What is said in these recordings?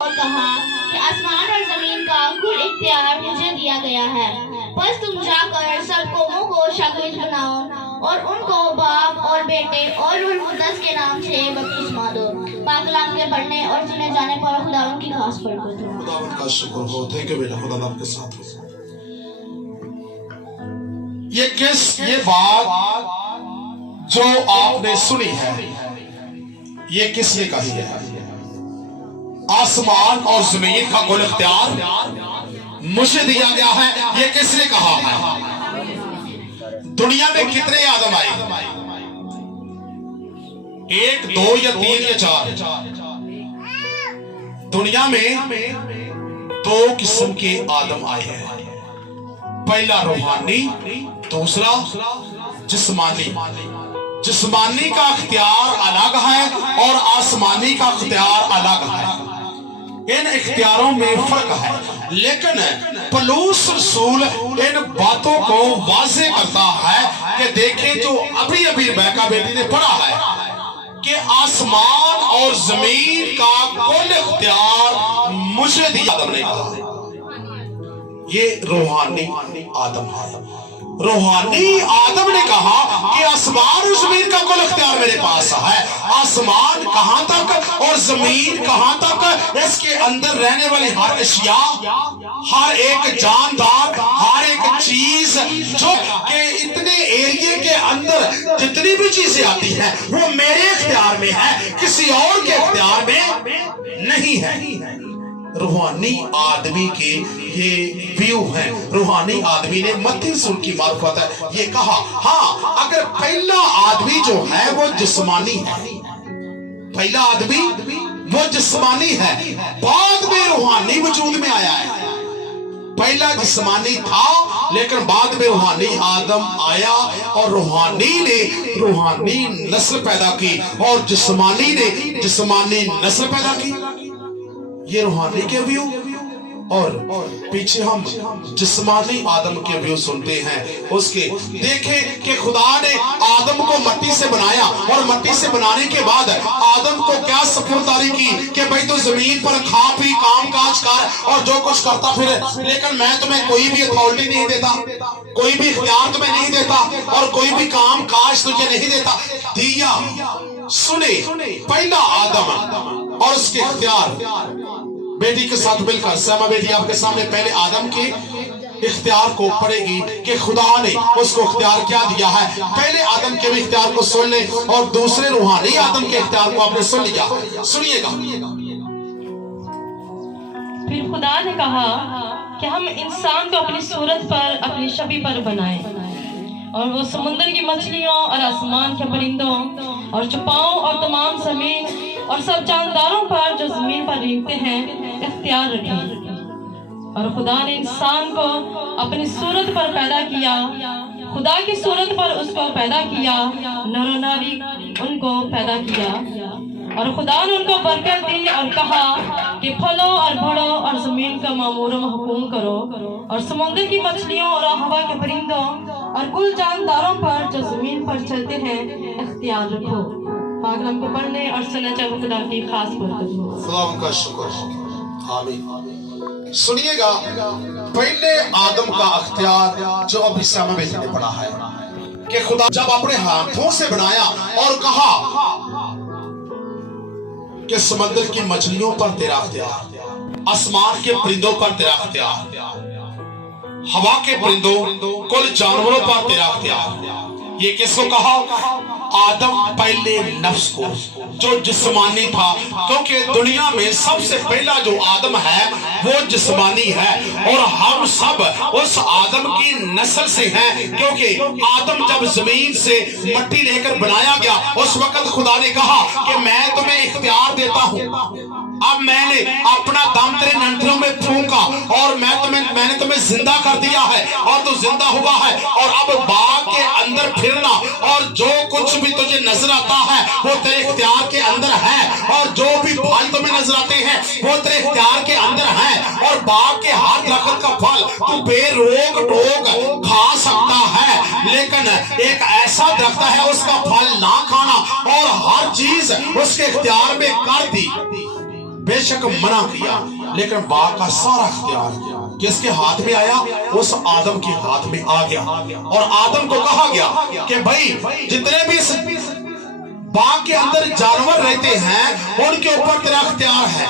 اور کہا کہ آسمان اور زمین کا کل اختیار مجھے دیا گیا ہے، بس تم جا کر سب قوموں کو شاگرد بناؤ اور ان کو باپ اور بیٹے اور روح القدس کے نام سے بپتسمہ دو۔ پاک کلام کے پڑھنے اور سنے جانے پر خداوند کی خاص برکت ہو۔ خداوند کا شکر ہو۔ تھینک یو بیٹا، خدا آپ کے ساتھ ہو۔ یہ بات جو آپ نے سنی ہے یہ کس نے کہی ہے؟ آسمان اور زمین کا کل اختیار مجھے دیا گیا ہے، یہ کس نے کہا ہے؟ دنیا میں کتنے آدم آئے؟ ایک، دو یا تین یا چار؟ دنیا میں دو قسم کے آدم آئے ہیں، پہلا روحانی، دوسرا جسمانی۔ جسمانی کا اختیار الگ ہے اور آسمانی کا اختیار الگ ہے، ان اختیاروں میں فرق ہے، لیکن پولس رسول ان باتوں کو واضح کرتا ہے کہ دیکھیں جو ابھی ریبیکا بیٹی نے پڑھا ہے کہ آسمان اور زمین کا کل اختیار مجھے دیا، آدم نے کہا یہ روحانی آدم ہے۔ روحانی آدم نے کہا کہ آسمان اور زمین کا کل اختیار میرے پاس ہے، آسمان کہاں تک اور زمین کہاں تک، اس کے اندر رہنے والی ہر اشیاء، ہر ایک جاندار، ہر ایک چیز جو کہ اتنے ایریے کے اندر جتنی بھی چیزیں آتی ہیں وہ میرے اختیار میں ہے، کسی اور کے اختیار میں نہیں ہے۔ روحانی آدمی کے یہ ویو ہیں۔ روحانی آدمی نے متی رسول کی معرفت ہے یہ کہا، ہاں اگر پہلا آدمی جو ہے وہ جسمانی ہے، پہلا آدمی وہ جسمانی ہے، بعد میں روحانی وجود میں آیا ہے۔ پہلا جسمانی تھا لیکن بعد میں روحانی آدم آیا اور روحانی نے روحانی نسل پیدا کی اور جسمانی نے جسمانی نسل پیدا کی۔ یہ روحانی کے ویو، اور پیچھے ہم جسمانی آدم کے ویو سنتے ہیں اس کے۔ دیکھیں کہ خدا نے آدم کو مٹی سے بنایا اور مٹی سے بنانے کے بعد آدم کو کیا سپرداری کی کہ بھئی تو زمین پر کھا پی کام کاج کر اور جو کچھ کرتا پھر، لیکن میں تمہیں کوئی بھی اتھارٹی نہیں دیتا، کوئی بھی اختیار تمہیں نہیں دیتا اور کوئی بھی کام کاج تجھے نہیں دیتا۔ دیا سنے پہلا آدم اور اس کے اختیار، بیٹی کے ساتھ مل کر سیما بیٹی آپ کے سامنے پہلے آدم کے اختیار کو پڑھے گی کہ خدا نے اس کو اختیار کیا دیا ہے۔ پہلے آدم کے بھی اختیار کو سن لیں اور دوسرے روحانی آدم کے اختیار کو آپ نے سن لیا، سنیے گا۔ پھر خدا نے کہا کہ ہم انسان کو اپنی صورت پر اپنی شبیہ پر بنائیں، اور وہ سمندر کی مچھلیوں اور آسمان کے پرندوں اور چوپاؤں اور تمام زمین اور سب جانداروں پر جو زمین پر رینگتے ہیں اختیار رکھیں۔ اور خدا نے انسان کو اپنی صورت پر پیدا کیا، خدا کی صورت پر اس کو پیدا کیا، نر و ناری ان کو پیدا کیا۔ اور خدا نے ان کو برکت دی اور کہا کہ پھلو اور بڑھو اور زمین کا معمور و محکوم کرو اور سمندر کی مچھلیوں اور ہوا کے پرندوں اور کل جانداروں پر جو زمین پر چلتے ہیں اختیار رکھو۔ پاک کلام کو پڑھنے اور سننے چاہو خدا کی خاص برکت ہو۔ خدا ان کا شکر ہو۔ آمین۔ سنیے گا پہلے آدم کا اختیار جو ابھی سیما بیٹی نے پڑھا ہے کہ خدا جب اپنے ہاتھوں سے بنایا اور کہا کہ سمندر کی مچھلیوں پر تیرا اختیار، آسمان کے پرندوں پر تیرا اختیار، ہوا کے پرندوں کل جانوروں پر تیرا اختیار۔ یہ کس کو کہا؟ آدم پہلے نفس کو جو جسمانی تھا، کیونکہ دنیا میں سب سے پہلا جو آدم ہے وہ جسمانی ہے اور ہم سب اس آدم کی نسل سے ہیں، کیونکہ آدم جب زمین سے مٹی لے کر بنایا گیا اس وقت خدا نے کہا کہ میں تمہیں اختیار دیتا ہوں، اب میں نے اپنا دم تیرے ننٹروں میں پھونکا اور میں نے تمہیں زندہ کر دیا ہے اور تو زندہ ہوا ہے، اور اب باغ کے اندر پھرنا اور جو کچھ بھی تجھے نظر آتا ہے وہ تیرے اختیار کے اندر ہے، اور جو بھی پھل تمہیں نظر آتے ہیں وہ تیرے اختیار کے اندر ہیں، اور باغ کے ہر درخت کا پھل تو بے روک ٹوک کھا سکتا ہے، لیکن ایک ایسا درخت ہے اس کا پھل نہ کھانا، اور ہر چیز اس کے اختیار میں کر دی۔ बेशक मना किया, लेकिन बाग का सारा इख्तियार किसके हाथ में आया? उस आदम के हाथ में आ गया। और आदम को कहा गया कि भाई जितने भी इस बाग के अंदर जानवर रहते हैं उनके ऊपर तेरा इख्तियार है,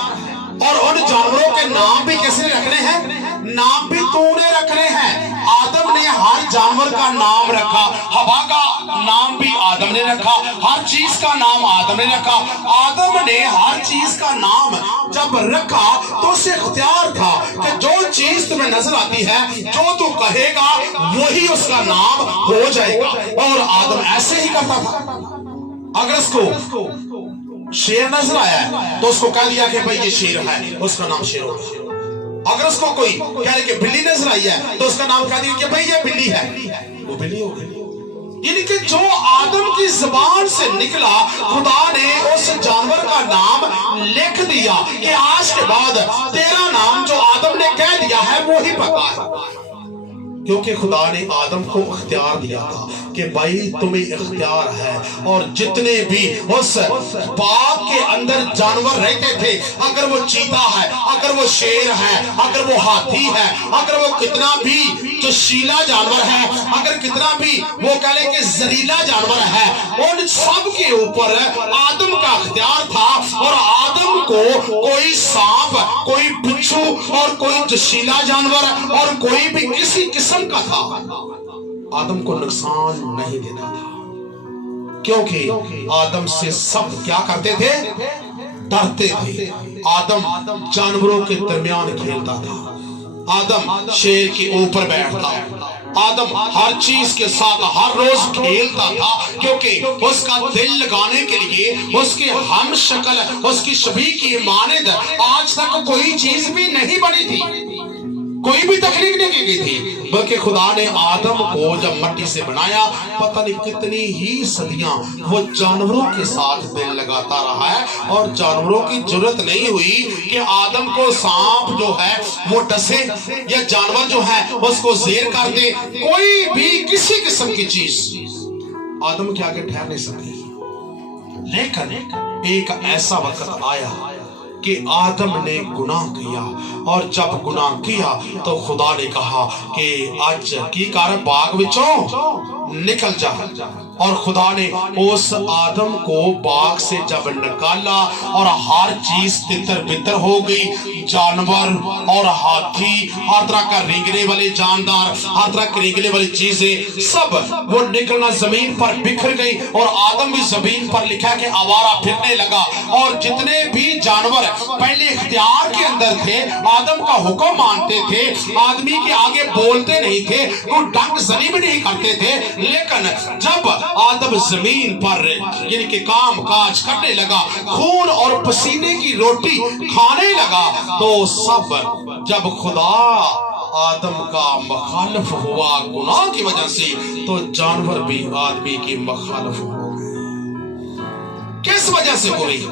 और उन जानवरों के नाम भी किसने रखने हैं? नाम भी तूने रखने हैं। आदम ने हर जानवर का नाम रखा, हवा का नाम भी आदम ने रखा, हर चीज का नाम आदम ने रखा। आदम ने हर चीज का नाम जब रखा तो उसे इख्तियार था कि जो चीज तुम्हें नजर आती है, जो तू कहेगा वही उसका नाम हो जाएगा। और आदम ऐसे ही करता था। अगर उसको शेर नजर आया है तो उसको कह दिया कि भाई ये शेर है, उसका नाम शेर होगा। अगर उसको कोई कह रहे कि बिल्ली नजर आई है तो उसका नाम कह दिया कि भाई ये बिल्ली है, वो बिल्ली हो गई। यानी कि जो आदम की जुबान से निकला, खुदा ने उस जानवर का नाम लिख दिया कि आज के बाद तेरा नाम जो आदम ने कह दिया है वो ही पक्का है। क्योंकि खुदा ने आदम को इख्तियार दिया था कि भाई तुम्हें इख्तियार है। और जितने भी उस बाग के अंदर जानवर रहते थे, अगर वो चीता है, अगर वो शेर है, अगर वो हाथी है, अगर वो कितना भी जोशीला जानवर है, अगर कितना भी वो कह ले कि जहरीला जानवर है, उन सब के ऊपर आदम का इख्तियार था। और आदम को कोई सांप, कोई बिच्छू और कोई जोशीला जानवर और कोई भी किसी किस्म का था, आदम को नुकसान नहीं देता था। क्योंकि आदम से सब क्या करते थे? डरते थे। आदम जानवरों के दरमियान खेलता था, आदम शेर के ऊपर बैठता, आदम हर चीज के साथ हर रोज खेलता था। क्योंकि उसका दिल लगाने के लिए उसके हम शक्ल, उसकी शबीह की मानद आज तक कोई चीज भी नहीं बनी थी, कोई भी तकलीफ नहीं की गई थी। बल्कि खुदा ने आदम को जब मिट्टी से बनाया, पता नहीं कितनी ही सदियां वो जानवरों के साथ दिल लगाता रहा है। और जानवरों की जरूरत नहीं हुई कि आदम को सांप जो है वो डसे या जानवर जो है उसको जेर कर दे। कोई भी किसी किस्म की चीज आदम के आगे ठहर नहीं सकती। लेकिन एक ऐसा वक्त आया कि आदम ने गुनाह किया, और जब गुनाह किया तो खुदा ने कहा कि आज की कर बाग विचों निकल जा। और खुदा ने उस आदम को बाग से जब निकाला और हर चीज तितर बितर हो गई, जानवर और हाथी, हर तरह का रेंगने वाले जानदार, हर तरह की रेंगने वाली चीजें सब वो निकलना जमीन पर बिखर गई। और आदम भी जमीन पर लिखा कि आवारा फिरने लगा। और जितने भी जानवर पहले इख्तियार के अंदर थे, आदम का हुक्म मानते थे, आदमी के आगे बोलते नहीं थे, वो डंग जनी भी नहीं करते थे। लेकिन जब आदम जमीन पर यानी कि काम काज करने लगा, खून और पसीने की रोटी खाने लगा, तो सब जब खुदा आदम का मुखालिफ हुआ गुनाह की वजह से, तो जानवर भी आदमी की मुखालिफ हो गए। किस वजह से हुई?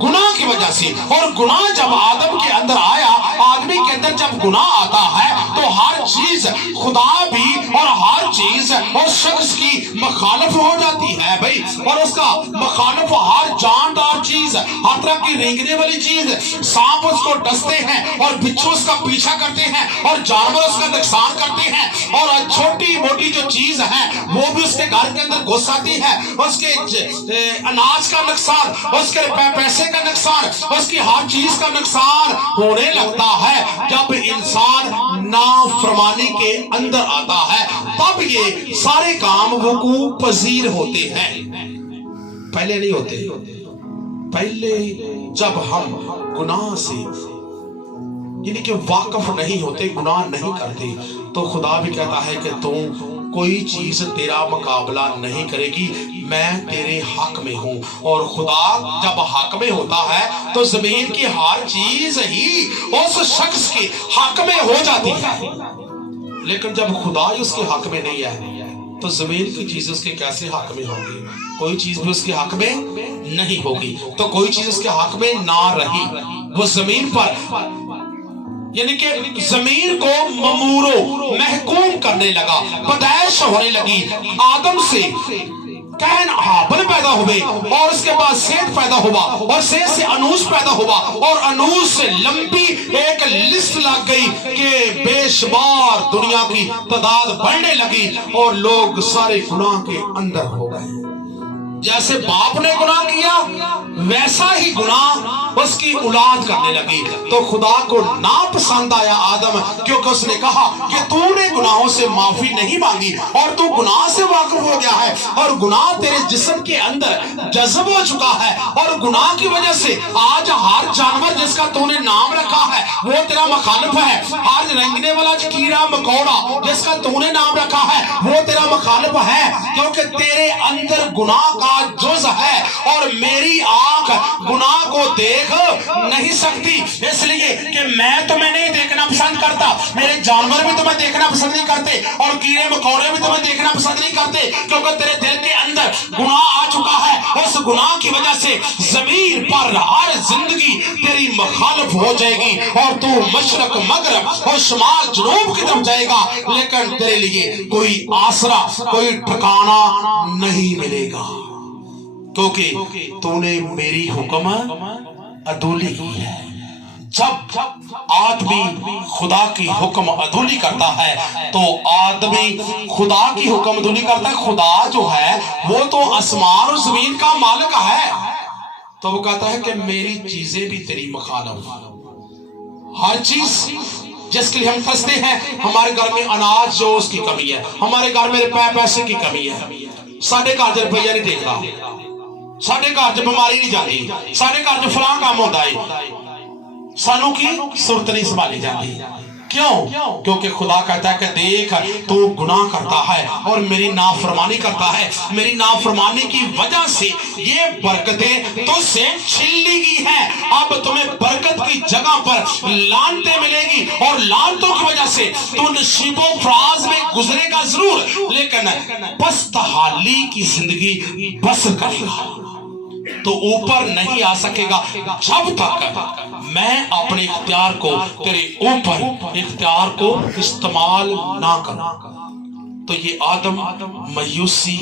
गुनाह की वजह से। और गुनाह जब आदम के अंदर आया, आदमी के अंदर जब गुनाह आता है तो हर चीज खुदा भी और हर चीज उस शख्स की मुखालिफ हो जाती है भाई। और उसका मुखालिफ हर जानदार चीज, हर तरह की रेंगने वाली चीज, सांप उसको डसते हैं और बिच्छू उसका पीछा करते हैं और जानवर उसका नुकसान करते हैं। और छोटी मोटी जो चीज है वो भी उसके घर के अंदर घुस आती है। उसके अनाज का नुकसान, उसके पैसे का नुकसान, उसकी हर चीज का नुकसान होने लगता है। जब इंसान नाफरमानी के अंदर आता है तब ये सारे काम वकूअ पजीर होते हैं, पहले नहीं होते। पहले जब हम गुनाह से यानी कि वाकफ नहीं होते, गुनाह नहीं करते, तो खुदा भी कहता है कि तुम कोई चीज तेरा मुकाबला नहीं करेगी, मैं तेरे हक में हूं। और खुदा जब हक में होता है तो जमीन की हर चीज ही उस शख्स के हक में हो जाती है। लेकिन जब खुदा ही उसके हक में नहीं है तो जमीन की चीज उसके कैसे हक में होगी? कोई चीज भी उसके हक में नहीं होगी। तो कोई चीज उसके हक में ना रही, वो जमीन पर यानी कि जमीन को ममूरो महकूम करने लगा, पैदाइश होने लगी। आदम से कहन हाबल पैदा हुए और उसके बाद सेठ पैदा हुआ और सेठ से अनूस पैदा हुआ और अनूस से लंबी एक लिस्ट लग गई कि बेशुमार दुनिया की तादाद बढ़ने लगी और लोग सारे गुनाह के अंदर हो गए। जैसे बाप ने गुनाह किया वैसा ही गुनाह उसकी औलाद करने लगी। तो खुदा को नापसंद आया आदम, क्योंकि उसने कहा कि तूने गुनाहों से माफी नहीं मांगी और तू गुनाह से वाकिफ हो गया है और गुनाह तेरे जिस्म के अंदर जज्ब हो चुका है और गुनाह की वजह से आज हर जानवर जिसका तूने नाम रखा है वो तेरा मुखालिफ है। आज रेंगने वाला कीड़ा मकोड़ा जिसका तूने नाम रखा है वो तेरा मुखालिफ है, क्योंकि तेरे अंदर गुनाह का जुज है और मेरी आंख गुनाह को देख नहीं सकती, इसलिए कि मैं तुम्हें नहीं देखना पसंद करता, मेरे जानवर भी तुम्हें देखना पसंद नहीं करते और कीड़े मकोड़े भी तुम्हें देखना पसंद नहीं करते, क्योंकि तेरे दिल के अंदर गुनाह आ चुका है। उस गुनाह की वजह से जमीन पर हर जिंदगी तेरी मुखालिफ हो जाएगी और तू मशरक मगरब और शुमाल जनूब की तरफ जाएगा, लेकिन तेरे लिए कोई आसरा कोई ठिकाना नहीं मिलेगा, क्योंकि तूने मेरी हुक्म अदूली की है। जब आदमी खुदा की हुक्म अदूली करता है तो आदमी खुदा की हुक्म अदूली करता है। खुदा जो है वो तो आसमान और जमीन का मालिक है, तो वो कहता है कि मेरी चीजें भी तेरी मुखालिफ, हर चीज जिसके लिए हम फंसते हैं। हमारे घर में अनाज जो उसकी कमी है, हमारे घर में पैसे की कमी है, साढ़े घर च रुपया नहीं देखता, साढ़े घर च बीमारी नहीं जाती, साढ़े घर च फलां काम होता है, सानू की सुरत नहीं संभाली जाती। क्यों? क्योंकि खुदा कहता है कि देख तू गुनाह करता है और मेरी नाफरमानी करता है, मेरी नाफरमानी की वजह से ये बरकतें तुझसे छीन ली गई हैं। अब तुम्हें बरकत की जगह पर लानतें मिलेगी और लानतों की वजह से तू नशीबो फराज में गुजरेगा जरूर, लेकिन पस्तहाली की जिंदगी बसर करेगा, तो ऊपर नहीं आ सकेगा जब तक मैं अपने इख्तियार को तेरे ऊपर इख्तियार को इस्तेमाल ना करूं। तो ये आदम मायूसी,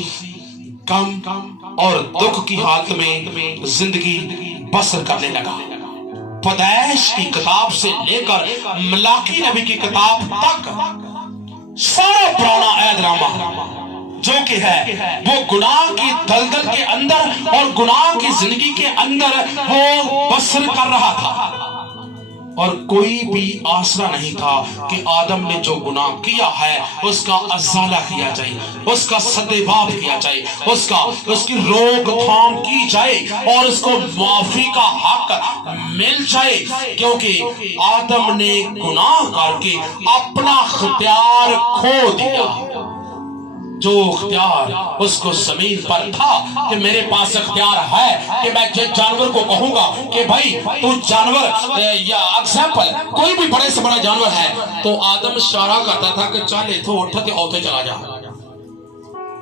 गम और दुख की हालत में जिंदगी बसर करने लगा। पैदाइश की किताब से लेकर मलाकी नबी की किताब तक सारा पुराना ऐदनामा जो कि है वो गुनाह की दलदल के अंदर और गुनाह की जिंदगी के अंदर वो बसर कर रहा था और कोई भी आसरा नहीं था कि आदम ने जो गुनाह किया है उसका अज़ाला किया जाए, उसका सदेबाब किया जाए, उसकी रोकथाम की जाए और उसको माफी का हक मिल जाए, क्योंकि आदम ने गुनाह करके अपना इख्तियार खो दिया। जो इख्तियार उसको जमीन पर था कि मेरे पास इख्तियार है कि मैं जिस जानवर को कहूंगा कि भाई तू जानवर या एग्जाम्पल कोई भी बड़े से बड़ा जानवर है तो आदम इशारा करता था कि चल इथों उठ के औते चला जा,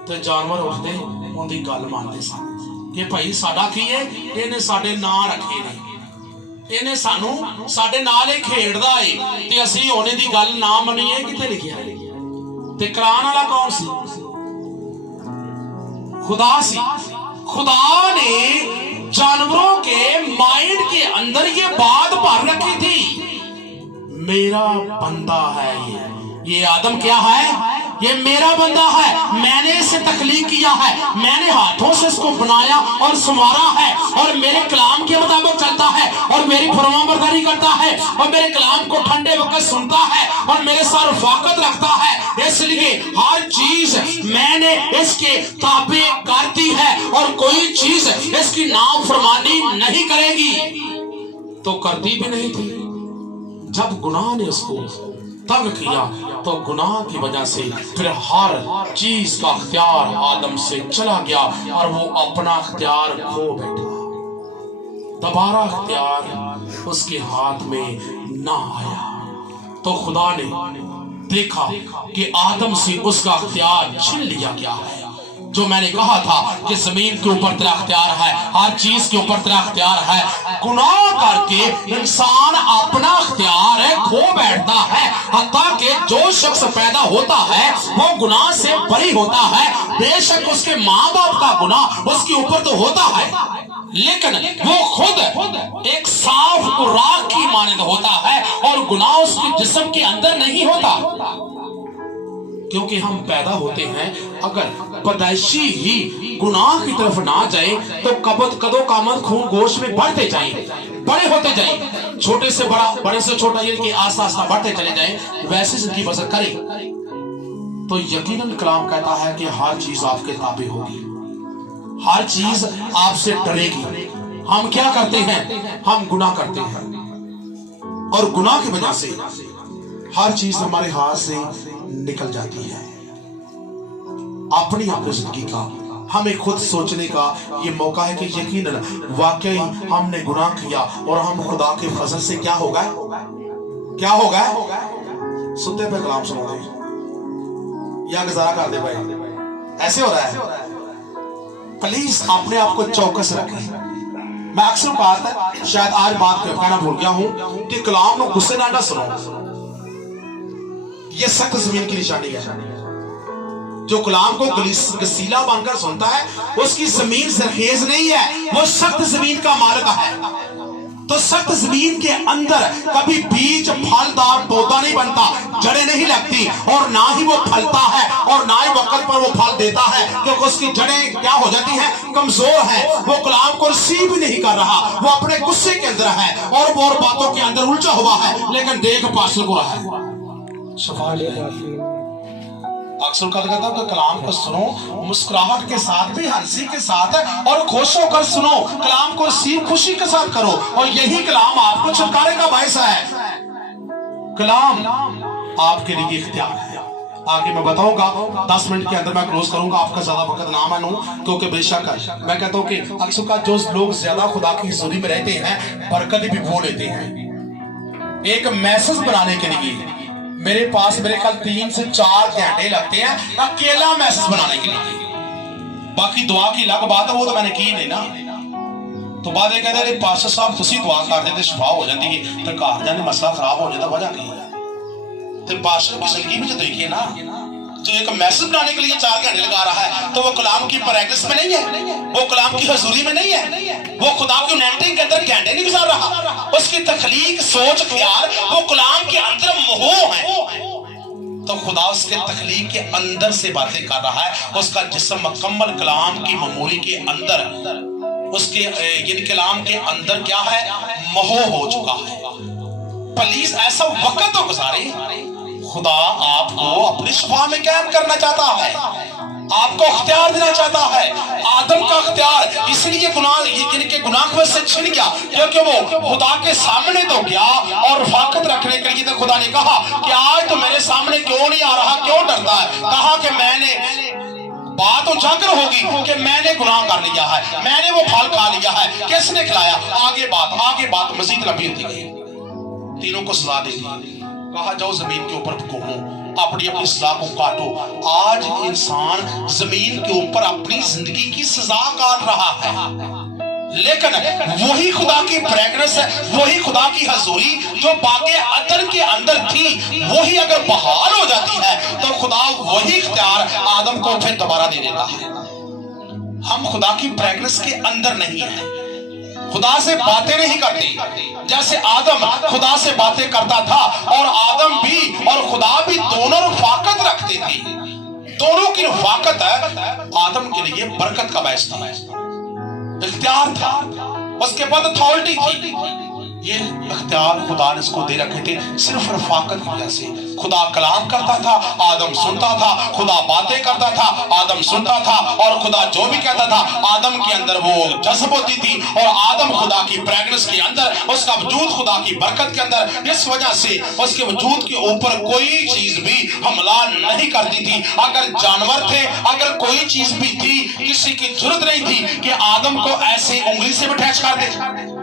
तो जानवर उठते उनकी गल मानते सन कि भाई साडा की है, इन्हें साडे नां रखे ने, इन्हें सानू साडे नाल ही खेड़दा है ते असली होने दी गल ना मनीए। किथे लिखिया ते करान वाला कौन सी? खुदा सी। खुदा ने जानवरों के माइंड के अंदर ये बात भर रखी थी, मेरा बंदा है ये आदम क्या है? ये मेरा बंदा है, मैंने इसे तख्लीक किया है, मैंने हाथों से इसको बनाया और संवारा है और मेरे कलाम के मुताबिक चलता है और मेरी फरमाबरदारी करता है और मेरे कलाम को ठंडे वक्त सुनता है और मेरे साथ रफाकत रखता है, इसलिए हर चीज मैंने इसके ताबे कर दी है और कोई चीज इसकी नाफरमानी नहीं करेगी। तो करती भी नहीं थी। जब गुनाह ने उसको तंग किया तो गुनाह की वजह से फिर हर चीज का अख्तियार आदम से चला गया और वो अपना अख्तियार खो बैठा। दोबारा अख्तियार उसके हाथ में ना आया तो खुदा ने देखा कि आदम से उसका अख्तियार छीन लिया गया है। जो मैंने कहा था कि जमीन के ऊपर तेरा अख्तियार है, हर चीज के ऊपर तेरा अख्तियार है। गुनाह करके इंसान अपना अख्तियार खो बैठता है। हत्ता कि जो शख्स पैदा होता है वो गुनाह से बरी होता है। बेशक उसके माँ बाप का गुनाह उसके ऊपर तो होता है, लेकिन वो खुद एक साफ राख की मानद होता है और गुनाह उसके जिस्म के अंदर नहीं होता। क्योंकि हम पैदा होते हैं, अगर पैदाइशी ही गुनाह की तरफ ना जाए तो कदो कामत खून गोश्त में बढ़ते जाए, बड़े होते जाए, छोटे से बड़ा, बड़े से छोटा, ये कि आस्ता आस्ता बढ़ते चले जाए, वैसे जिंदगी बसर करें तो यकीनन कलाम कहता है कि हर चीज आपके ताबे होगी, हर चीज आपसे डरेगी। हम क्या करते हैं? हम गुनाह करते हैं और गुनाह की वजह से हर चीज हमारे हाथ से निकल जाती है। अपनी जिंदगी का हमें खुद सोचने का ये मौका है कि यकीनन वाकई हमने गुनाह किया और हम खुदा के फजल से क्या हो गए, क्या हो गए? सुनते पे कलाम सुनो या गुजारा कर दे भाई, ऐसे हो रहा है। प्लीज अपने आप को चौकस रखें। मैं अक्सर बात है, शायद आज बात कहना भूल गया हूं कि कलाम को गुस्से ना सुनो। ये सख्त जमीन की निशानी है। जो कलाम को गसीला बनकर सुनता है उसकी जमीन सरखेज नहीं है, वो सख्त जमीन का मालिक है। तो सख्त जमीन के अंदर कभी बीज फलदार पौधा नहीं बनता, जड़ें नहीं लगती और ना ही वो फलता है और ना ही वक्त पर वो फल देता है, क्योंकि उसकी जड़ें क्या हो जाती हैं? कमजोर है। वो कलाम को रिसीव भी नहीं कर रहा, वो अपने गुस्से के अंदर है और वो और बातों के अंदर उलझा हुआ है। लेकिन देख पासल को रहा है। अक्सर कहता हूं कि कलाम को सुनो मुस्कुराहट के साथ भी, हंसी के साथ और खुश होकर सुनो। कलाम को रिसीव खुशी के साथ करो और यही कलाम आपको छुटकारे का बायस है। कलाम आपके लिए इख्तियार है। आगे मैं बताऊंगा, 10 मिनट के अंदर मैं क्लोज करूंगा, आपका ज्यादा वक्त ना मानूं, क्योंकि बेशक मैं कहता हूं कि अक्सर का जो लोग ज्यादा खुदा की हुजूरी में रहते हैं बरकत भी वो लेते हैं। एक मैसेज बनाने के लिए मेरे पास मेरे ख्याल 3 से 4 घंटे लगते हैं अकेला मैसेज बनाने के लिए। बाकी दुआ की अलग बात है, वो तो मैंने की नहीं ना। तो बाद ये कहते हैं पास्टर साहब तुसी दुआ कर देते शिफा हो जाती है, तो घर जाने मसला खराब हो जाता, वजह की है? तो पास्टर की जिंदगी में जो देखिए ना, जो एक मैसेज बनाने के लिए 4 घंटे लगा रहा है, तो वो कलाम की प्रैक्टिस में नहीं है, वो कलाम की हुजूरी में नहीं है, वो खुदा की नेटिंग के अंदर घंटे नहीं गुजार रहा। उसकी तखलीक, सोच, ख्याल वो कलाम के अंदर मोह है। तो खुदा उसके तखलीक के अंदर से बातें कर रहा है, उसका जिस्म मुकम्मल कलाम की मेमोरी के अंदर, उसके इन कलाम के अंदर क्या है? मोह हो चुका है। प्लीज ऐसा वक्त तो गुजारे। खुदा आपको अपनी शिफा में कायम करना चाहता है, आपको अख्तियार देना चाहता है। आदम का अख्तियार इसलिए इनके गुनाह से छिन गया क्योंकि वो खुदा के सामने तो गया और रफाकत रखने के लिए तो खुदा ने कहा कि आज तो मेरे सामने क्यों नहीं आ रहा, क्यों डरता है? कहा कि मैंने बात उजागर होगी कि मैंने गुनाह कर लिया है, मैंने वो फल खा लिया है। किसने खिलाया? आगे बात मजीद लंबी होती गई। तीनों को सजा दे दी। कहा जाओ जमीन के ऊपर घूमो, अपनी सजा को काटो। आज इंसान जमीन के ऊपर अपनी जिंदगी की सजा काट रहा है, लेकिन वही खुदा की फ्रेग्रेंस है, वही खुदा की हजूरी जो बागे अदन के अंदर थी, वही अगर बहाल हो जाती है तो खुदा वही इख्तियार आदम को फिर दोबारा दे देता है। हम खुदा की फ्रेग्रेंस के अंदर नहीं है, खुदा से बातें नहीं करते। जैसे आदम खुदा से बातें करता था और आदम भी और खुदा भी दोनों रफाकत रखते थे। दोनों की रफाकत आदम के लिए बरकत का बायस था, इख्तियार था, उसके बाद अथॉरिटी थी। ये इख्तियार खुदा ने इसको दे रखे थे सिर्फ रफाकत की वजह से। खुदा कलाम करता था, आदम सुनता था, खुदा बातें करता था, आदम सुनता था, और खुदा जो भी कहता था आदम के अंदर वो जज्ब होती थी और आदम खुदा की प्रेगनेंस के अंदर, उसका वजूद खुदा की बरकत के अंदर। इस वजह से उसके वजूद के ऊपर कोई चीज भी हमला नहीं करती थी। अगर जानवर थे, अगर कोई चीज भी थी, किसी की जरूरत नहीं थी कि आदम को ऐसे उंगली से अटैच कर दे,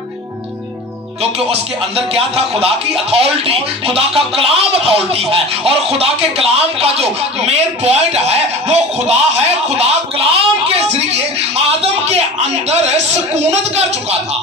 क्योंकि उसके अंदर क्या था? खुदा की अथॉरिटी, खुदा का कलाम अथॉरिटी है। और खुदा के कलाम का जो मेन पॉइंट है वो खुदा है। खुदा कलाम के जरिए आदम के अंदर सुकूनत कर चुका था।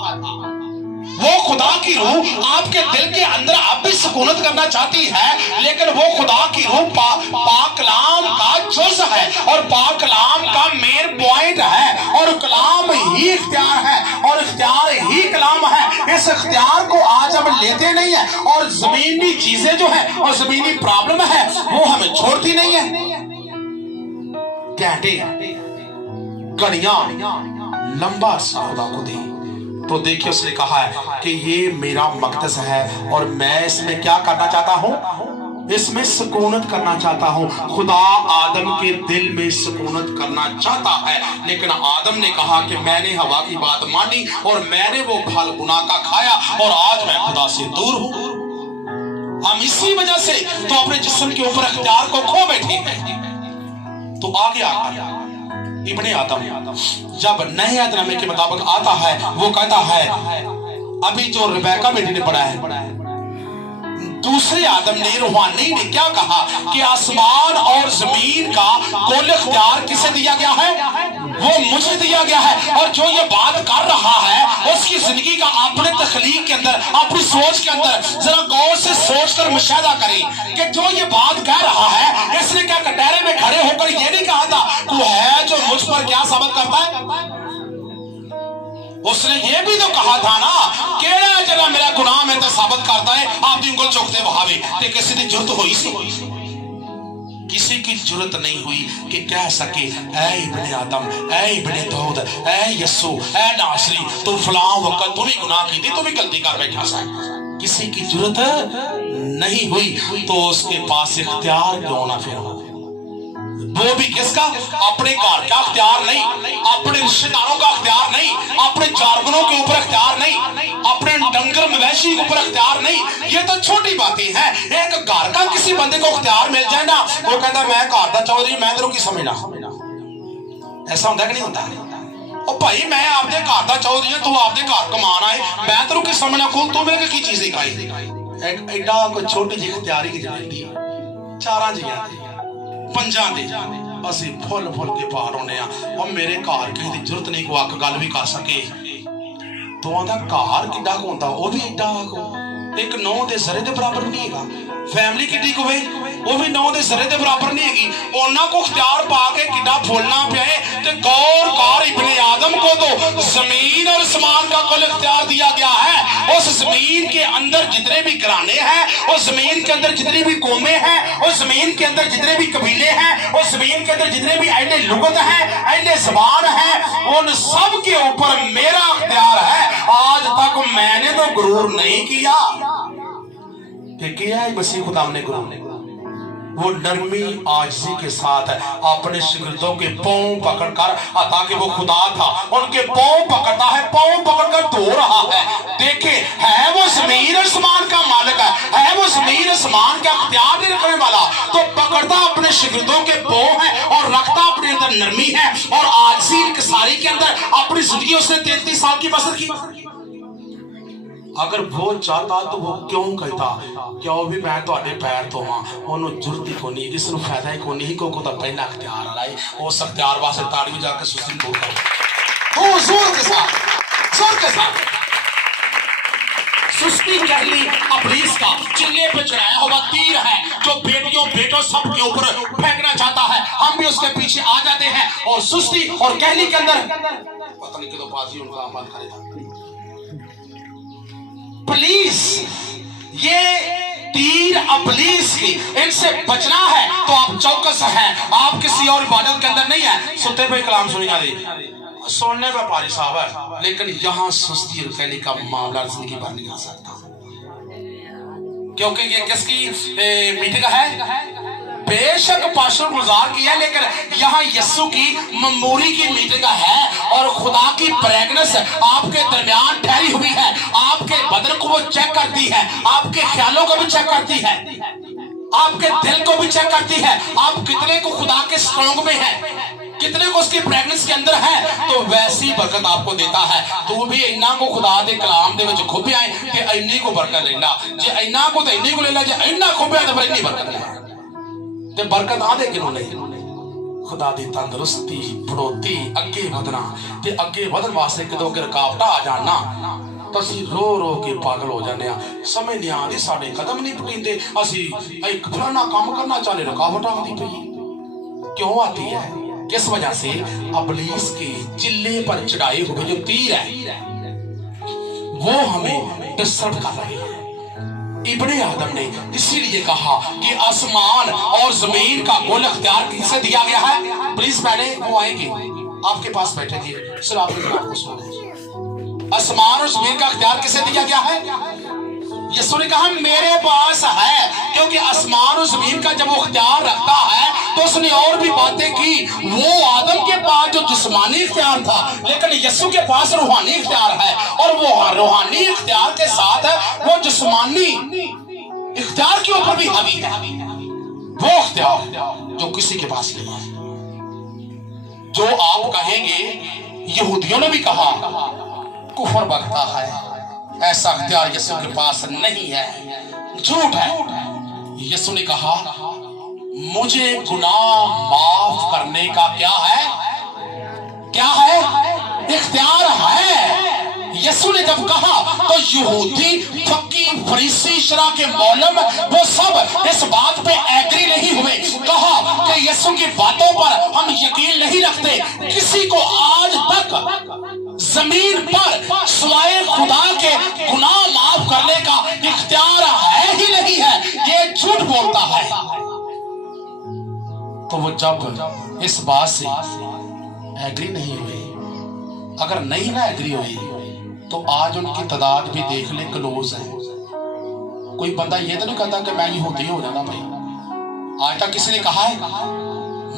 वो खुदा की रूह आपके दिल के अंदर आप भी सुकून सुकूनत करना चाहती है, लेकिन वो खुदा की रूह पाक कलाम का जुज़ है और पाक कलाम का मेन पॉइंट है और कलाम ही इख्तियार है और इख्तियार ही कलाम है। इस इख्तियार को आज हम लेते नहीं है और जमीनी चीजें जो है और जमीनी प्रॉब्लम है वो हमें छोड़ती नहीं है। घंटे घड़ियां लंबा अरसा खुदा को दी, तो देखिए उसने कहा है कि ये मेरा मकदस है और मैं इसमें क्या करना चाहता हूं, इसमें सुकूनत करना चाहता हूं। खुदा आदम के दिल में सुकूनत करना चाहता है, लेकिन आदम ने कहा कि मैंने हवा की बात मानी और मैंने वो फल गुनाह का खाया और आज मैं खुदा से दूर हूं। हम इसी वजह से तो अपने जिस्म के ऊपर इख्तियार को खो बैठे हैं। तो आगे आकर इब्ने आदम जब नए अहदनामे के मुताबिक आता है, वो कहता है, अभी जो रिबेका बेटी ने पढ़ा है, दूसरे आदम ने रूहानी ने क्या कहा कि आसमान और जमीन का कुल इख्तियार किसे दिया गया है, वो मुझे दिया गया है। और जो ये बात कर रहा है उसकी जिंदगी का अपने तख्लीक के अंदर, अपनी सोच के अंदर जरा गौर से सोच कर मुशाहिदा करें कि जो ये बात कह रहा है, इसने क्या कटहरे में खड़े होकर ये नहीं कहा था तू है जो मुझ पर क्या साबित करता है, उसने ये भी तो कहा था ना केड़ा जरा मेरा गुनाह में तो साबित करता है आप दी उंगल चुकते वहावे ते किसी की जरूरत हुई सी, किसी की जरूरत नहीं हुई कि कह सके ऐ इब्ने आदम, ऐ इब्ने दाऊद, ऐ यस्सु, ऐ नासरी, तू फलां वक्त तू भी गुनाह की थी, तू भी गलती कर बैठा सा। किसी की जरूरत नहीं हुई, तो उसके पास इख्तियार क्यों ना फिर हो, वो भी किसका, अपने घर का इख्तियार नहीं, अपने रिश्तेदारों का इख्तियार नहीं, अपने जानवरों के ऊपर इख्तियार नहीं, अपने डंगर मवेशी के ऊपर इख्तियार नहीं। ये तो छोटी बातें हैं। एक घर का किसी बंदे को इख्तियार मिल जाए ना, वो कहता मैं घर का चौधरी, मैं तेरे की समझना, ऐसा होता कि नहीं होता? ओ भाई मैं आपके घर का चौधरी हूं, तू आपके घर कमान आए, मैं तेरे की समझना, खोल तू मेरे की चीज दिखाई। एडा कोई छोटी जी इख्तियारी की जरूरत है, चारा जी पंजा दे ਅਸੀਂ फुल फुल के पार होने और मेरे घर किसी की जरूरत नहीं, को अक गल भी कर सके। तो आंदा घर किड्डा को होंदा, वो भी एडा को एक नौ दे जरे दे बराबर नहीं है। फैमिली किड्डी को वो भी नौ दे जरे दे बराबर नहीं हैगी। उन्हां को इख्तियार पा के किड्डा फुलना पिया ते गौर कर इब्ने आदम को तो जमीन और आसमान का कुल इख्तियार दिया गया है। उस जमीन के अंदर जितने भी घराने हैं, उस जमीन के अंदर जितनी भी कौमें हैं, उस जमीन के अंदर जितने भी कबीले हैं, उस जमीन के अंदर जितने भी अहले लुगत हैं, अहले ज़बान हैं, उन सब के ऊपर मेरा इख्तियार है। आज तक मैंने तो गुरूर नहीं किया कि किया है मसीह खुदा ने गुरूर ने। वो नरमी आजिज़ी के साथ अपने शिगिर्दों के पांव पकड़कर, ताकि वो खुदा था उनके पांव पकड़ता है, पांव पकड़कर धो रहा है। देखे है वो ज़मीन और आसमान का मालिक है वो ज़मीन आसमान का इख्तियार नहीं रखने वाला, तो पकड़ता अपने शिगिर्दों के पांव है और रखता अपने अंदर नरमी है और आजिज़ी इंकिसारी के अंदर अपनी जिंदगी उसने 33 साल की बसर की। अगर वो चाहता तो वो क्यों कहता क्यों भी मैं तो पैर तो हाँ उन्होंने जरूरत ही कोनी, इसनु फायदा ही कोनी ही को तो पहला इख्तियार आ रहा है। वो इख्तियार वास्ते ताड़ी में जाकर सुस्ती बोलता हो जोर के साथ सुस्ती कहली अबलीस का चिल्ले पे चढ़ाया हुआ तीर है जो बेटियों बेटों सब के ऊपर फेंकना चाहता है। हम भी उसके पीछे आ जाते हैं और सुस्ती और कहली के अंदर पता नहीं कितने बाजी उनका अमल करेगा। पुलिस ये तीर अबलीस की, इनसे बचना है तो आप चौकस हैं, आप किसी और इबादत के अंदर नहीं है। सुनते पे कलाम सुनिया दे सुनने पे पारी साहब है, लेकिन यहाँ सुस्ती और कहने का मामला जिंदगी भर नहीं आ सकता, क्योंकि ये किसकी मीटिंग है? बेशक पाशर गुजार किया, लेकिन यहाँ यस्सु की मेमोरी की मीटिंग है और खुदा की प्रेगनेंस आपके दरमियान ठहरी हुई है। आपके बदन को वो चेक करती है, आपके ख्यालों को भी चेक करती है, आपके दिल को भी चेक करती है। आप कितने को खुदा के स्ट्रॉन्ग में है, कितने को उसकी प्रेगनेंस के अंदर है, तो वैसी बरकत आपको देता है। तो भी इन्ना को खुदा दे कलाम दे विच खुबिया है कि इन्नी को बरकत लेना, जे इन्ना को तो इन्नी को लेना, जे इन्ना खुबिया तो फिर इन्नी बरकत लेना। ते बरकत आदे किनों नहीं? खुदा दी तंदुरुस्ती बढ़ोती अगे वधना ते अगे वधन वास्ते कदों कि रुकावट आ जाना तो असी रो रो के पागल हो जाने समझ नहीं आती साडे कदम नहीं पटींदे असी एक फलाना काम करना चाहते रुकावट आती पई क्यों आती है किस वजह से इब्लीस के चिल्ले पर चढ़ाए हुए जो तीर है वो हमें डिस्टर्ब कर रहे हैं। इब्ने आदम ने इसीलिए कहा कि आसमान और जमीन का कुल अख्तियार किसे दिया गया है। प्लीज बैठे वो आएंगे आपके पास बैठेंगे सिर्फ आपने बात को सुना। आसमान और जमीन का अख्तियार किसे दिया गया है। यीशु ने कहा मेरे पास है क्योंकि आसमान और जमीन का जब वो अख्तियार रखता है तो उसने और भी बातें की। वो आदम के पास जो जिस्मानी इख्तियार था लेकिन यीशु के पास रूहानी इख्तियार है और वो रूहानी इख्तियार के साथ वो जिस्मानी इख्तियार के ऊपर भी हावी है। वो इख्तियार जो किसी के पास नहीं है। जो आप कहेंगे यहूदियों ने भी कहा कुफर बकता है ऐसा अख्तियार यीशु के पास नहीं है झूठ है। यीशु ने कहा मुझे गुनाह माफ करने का क्या है इख्तियार है। यीशु ने जब कहा तो यहूदी फक्की फरीसी शरा के मौलम वो सब इस बात पे एग्री नहीं हुए। कहा कि यीशु की बातों पर हम यकीन नहीं रखते। किसी को आज तक जमीन पर सिवाय खुदा के गुनाह माफ करने का इख्तियार है ही नहीं है। ये झूठ बोलता है। तो वो जब इस बात से एग्री नहीं हुए अगर नहीं ना एग्री हुई तो आज उनकी तादाद भी देख ले क्लोज है। कोई बंदा ये तो नहीं कहता कि मैं यहूदी हो जाना भाई। आज तक किसी ने कहा है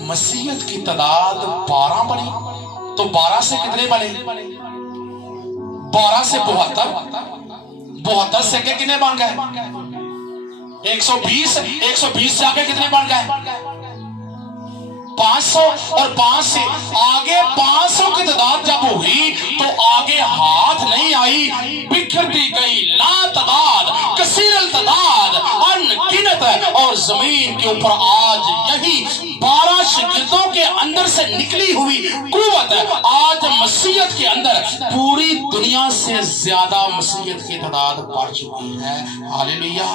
मसीहत की तादाद 12 बनी तो 12 से कितने बने 12 से 72 से कितने बन गए 120 से आगे कितने बन गए 500 और 5 से आगे 500 की तादाद जब हुई तो आगे हाथ नहीं आई बिखरती गई लातादाद कसीरल तादाद अनगिनत और जमीन के ऊपर आज यही 12 शिगिर्दों के अंदर से निकली हुई कुव्वत आज मसीहत के अंदर पूरी दुनिया से ज्यादा मसीहत की तादाद बढ़ चुकी है। हालेलुया।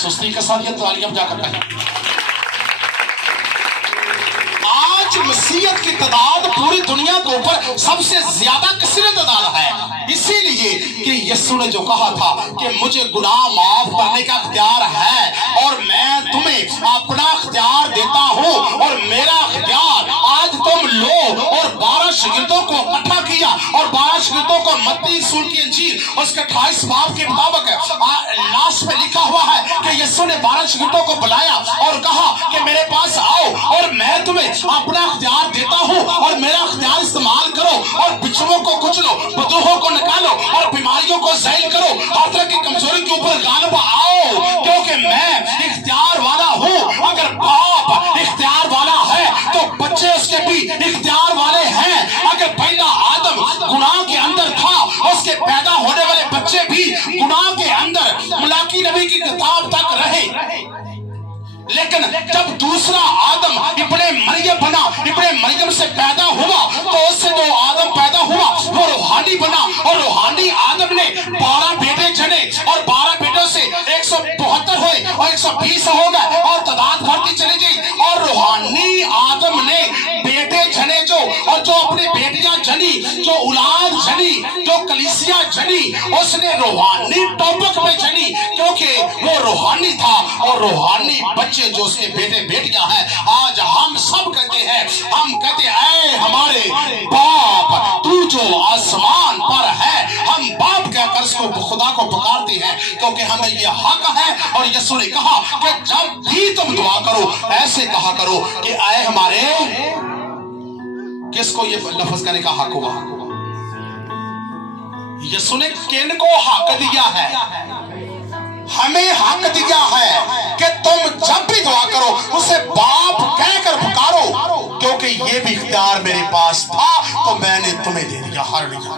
सुस्ती के साथ ये तालियां बजाकर कहें आज मसीहत की तादाद पूरी दुनिया के ऊपर सबसे ज्यादा किसने तादाद है। इसीलिए कि यीशु ने जो कहा था कि मुझे गुनाह माफ करने का इख्तियार है और मैं तुम्हें अपना इख्तियार देता हूं और मेरा इख्तियार आज तुम लो और 12 शिगिर्दों को इकट्ठा किया और 12 शिगिर्दों को मत्ती रसूल की इंजील उसके 28 बाब के मुताबिक लास्ट में लिखा हुआ है कि यीशु ने 12 शिगिर्दों को बुलाया और कहा कि मेरे पास आओ और मैं तुम्हें अपना इख्तियार देता हूं और मेरा इख्तियार इस्तेमाल करो और बिच्छुओं को कुचलो बदूहों को निकालो और बीमारियों को ज़ैल करो हर तरह की कमजोरी के ऊपर गालिब आओ क्योंकि मैं इख्तियार वाला हूं। अगर बाप इख्तियार वाला है तो बच्चे उसके भी इख्तियार वाले हैं। अगर पहला आदम गुनाह के अंदर था उसके पैदा होने वाले बच्चे भी गुनाह के अंदर मलाकी नबी की किताब तक रहे। लेकिन जब दूसरा आदम इब्ने मरियम बना इब्ने मरियम से पैदा हुआ तो उससे जो आदम पैदा हुआ वो रूहानी बना और रूहानी आदम ने 12 बेटे जने और 12 बेटों से 172 हुए और 120 हो गए और तादाद बढ़ती चली गई और रूहानी आदम ने बेटे जने जो और जो अपनी बेटियां जनी जो औलाद जनी जो कलीसिया जनी उसने रूहानी टॉपिक पे जनी क्योंकि वो रूहानी था और रूहानी बच्चे जो उसके बेटे बेटियां हैं। आज हम सब कहते हैं हम कहते हैं हमारे बाप तू जो आसमान पर है हम बाप कहकर उसको खुदा को पुकारते हैं क्योंकि हमें ये हक है। और यीशु ने कहा कि जब भी तुम दुआ करो ऐसे कहा करो कि आए हमारे किसको ये लफ्ज करने का हक हुआ। यीशु ने किन को हक दिया है हमें हक दिया है कि तुम जब भी दुआ करो उसे बाप कहकर पुकारो क्योंकि ये भी इख्तियार मेरे पास था तो मैंने तुम्हें दे दिया। हालेलुया।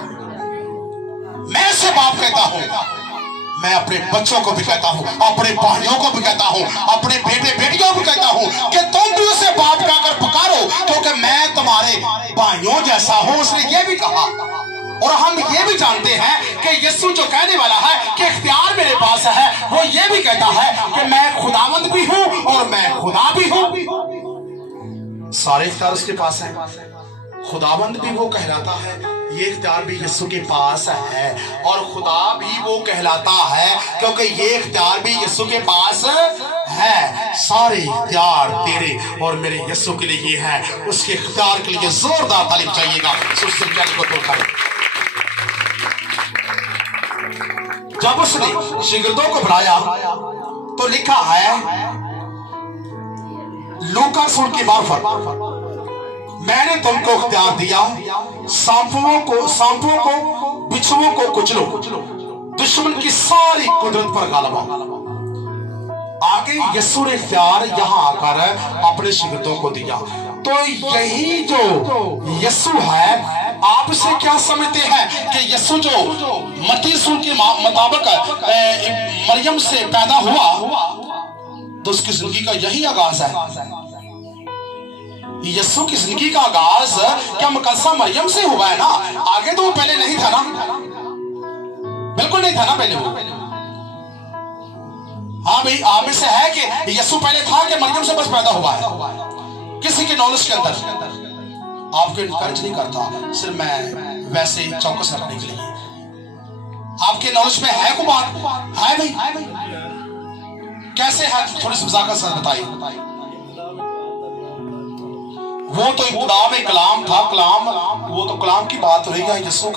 मैं से बाप कहता हूं मैं अपने बच्चों को भी कहता हूं अपने भाइयों को भी कहता हूं अपने बेटे बेटियों को कहता हूं कि तुम भी उसे बाप कहकर पुकारो क्योंकि मैं तुम्हारे भाइयों जैसा हूं। उसने ये भी कहा और हम ये भी जानते हैं कि यीशु जो कहने वाला है कि इख्तियार मेरे पास है, वो ये भी कहता है कि मैं खुदावंद भी हूं और मैं खुदा भी हूं। सारे इख्तियार उसके पास है। खुदावंद भी वो कहलाता है, ये इख्तियार भी यीशु के पास है, और खुदा भी वो कहलाता है क्योंकि ये इख्तियार भी यीशु के पास है। सारे इख्तियार तेरे और मेरे यीशु के लिए है। उसके इख्तियार के लिए जोरदार तालीम चाहिएगा। जब उसने शिगिर्दों को बुलाया तो लिखा है लूका रसूल की मार्फत, मैंने तुमको इख्तियार दिया सांपों को बिच्छुओं को कुचलो, दुश्मन की सारी कुदरत पर गालिबा। आगे यीशु ने इख्तियार यहां आकर अपने शिगिर्दों को दिया। तो यही जो यीशु है, आप इसे क्या समझते हैं कि यीशु जो मत्ती रसूल के मुताबिक मरियम से पैदा हुआ, तो उसकी जिंदगी का यही आगाज है। यीशु की जिंदगी का आगाज क्या मुकद्दसा मरियम से हुआ है ना? आगे तो वो पहले नहीं था ना, बिल्कुल नहीं था ना पहले वो। हाँ भाई, आप में से है कि यीशु पहले था कि मरियम से बस पैदा हुआ है? किसी के नॉलेज के अंदर आपको इनकरेज नहीं करता, सिर्फ मैं वैसे चौकस रखने के लिए। आपके नॉलेज में है को बात है भाई? कैसे है? थोड़ी सी वजाहत से बताइए। वो तो इब्तिदा में कलाम था, कलाम, वो तो कलाम की बात हो रही है। यीशु